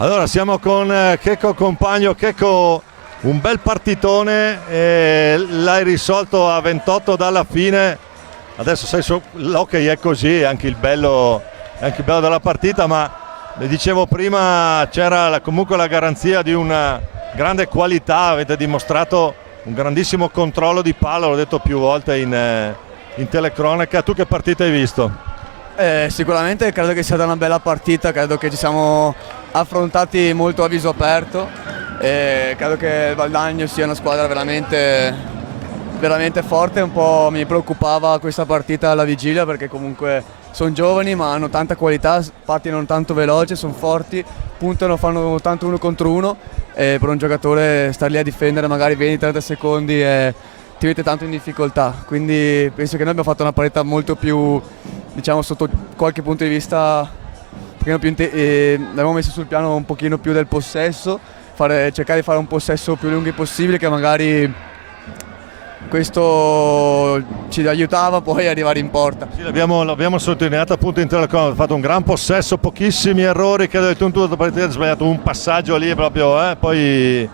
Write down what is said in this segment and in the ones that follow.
Allora siamo con Checco Compagno. Checco, un bel partitone, l'hai risolto a 28 dalla fine. Adesso sai, l'hockey è così, è anche il bello della partita, ma le dicevo prima, c'era comunque la garanzia di una grande qualità, avete dimostrato un grandissimo controllo di palla, l'ho detto più volte in telecronaca. Tu che partita hai visto? Sicuramente credo che sia stata una bella partita, credo che ci siamo affrontati molto a viso aperto e credo che Valdagno sia una squadra veramente, veramente forte. Un po' mi preoccupava questa partita alla vigilia perché comunque sono giovani ma hanno tanta qualità, patinano tanto veloce, sono forti, puntano, fanno tanto uno contro uno e per un giocatore star lì a difendere magari 20-30 secondi ti mette tanto in difficoltà, quindi penso che noi abbiamo fatto una partita molto più, diciamo, sotto qualche punto di vista un pochino più l'abbiamo messo sul piano un pochino più del possesso, cercare di fare un possesso più lungo possibile, che magari questo ci aiutava poi ad arrivare in porta. Sì, l'abbiamo sottolineato appunto in telecronaca, ha fatto un gran possesso, pochissimi errori, credo che tu tutta la partita hai sbagliato un passaggio lì proprio, poi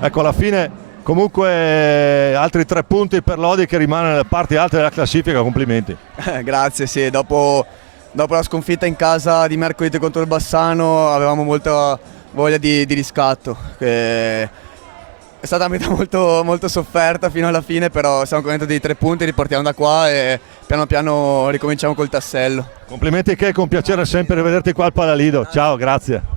ecco alla fine. Comunque altri 3 punti per Lodi che rimane nelle parti alte della classifica, complimenti. Grazie, sì, dopo la sconfitta in casa di mercoledì contro il Bassano avevamo molta voglia di riscatto. È stata una partita molto, molto sofferta fino alla fine, però siamo contenti dei 3 punti, riportiamo da qua e piano piano ricominciamo col tassello. Complimenti, che è un piacere sempre rivederti qua al Palalido. Ciao, grazie.